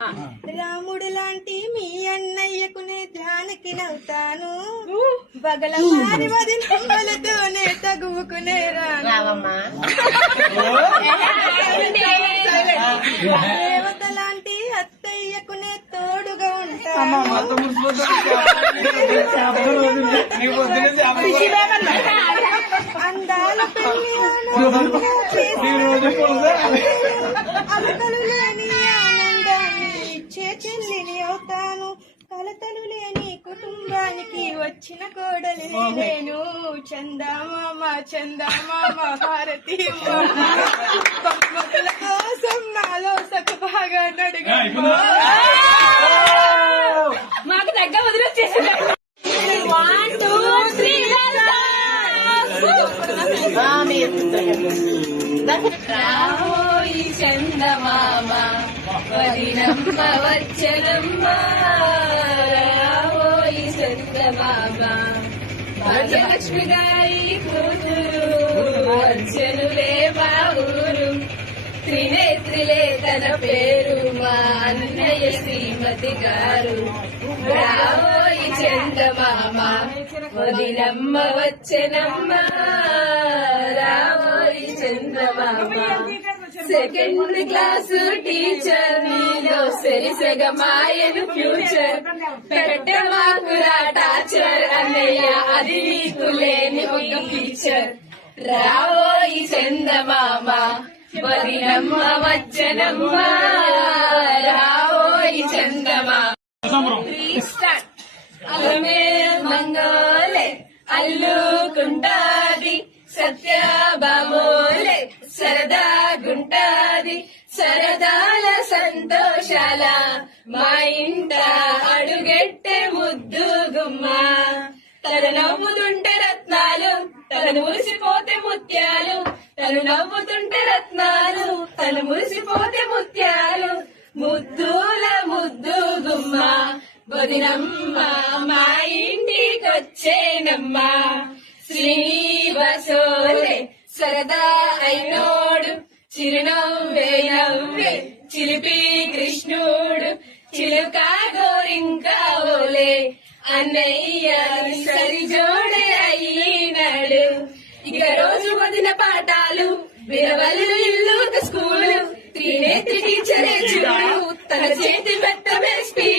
రాముడు లాంటి మీ అన్నయ్యకునే ధ్యానికి నవ్వుతాను బగల మారి వదినమ్మలతోనే తగువుకునే రావమ్మా దేవత లాంటి అత్తయ్యకునే తోడుగా ఉంటాను అందాల పెళ్లి అలకలు లేని ఆనందాన్ని ఇచ్చే చెల్లిని అవుతాను కలతలు లేని కుటుంబానికి వచ్చిన కోడలి నేను చందామామ చందామామ భారతి బహుమతుల కోసం నాలో సగభాగా నడుగు మాకు దగ్గర వదిలేసేసారు 1 2 3 రావోయి చందమామ వదినమ్మ వచ్చనమ్మ రావోయి చందమామ భాగ్యలక్ష్మి గారి కూతురు వచ్చనులే మా ఊరు త్రినేత్రిలే తన పేరు మా అన్నయ్య శ్రీమతి గారు రావోయి చందమామ వదినమ్మ వచ్చనమ్మ రావోయి చందమామ సెకండ్ క్లాసు టీచర్ నీలో సరిసగమాయను ఫ్యూచర్ పెట్ట మాకురా టాచర్ అన్నయ్య అది నీకు లేని ఒక ఫీచర్ రావోయి చందమామ వదినమ్మ వచ్చనమ్మ రావోయి చందమామ అలమే మంగోలే అల్లుకుంటాది సత్యభామోలే సరదాగుంటాది సరదాల సంతోషాల మా ఇంట అడుగెట్టే ముద్దు గుమ్మ తన నవ్వుతుంటే రత్నాలు తను మురిసిపోతే ముత్యాలు తను నవ్వుతుంటే రత్నాలు తను మురిసిపోతే ముత్యాలు ముద్దుల ముద్దు గుమ్మ వదినమ్మ మా ఇంటికొచ్చేనమ్మ శ్రీనివాసోలే సరదా అయినోడు చిరునవ్వే నవ్వే చిలిపి కృష్ణుడు చిలుక గోరింకా ఓలే అన్నయ్య సరిజోడే అయినాడు ఇక రోజు వదిన పాఠాలు విరవలు ఇల్లు స్కూలు త్రినేత్రి టీచరే చూడు తన చేతి పెట్టమే స్పీడ్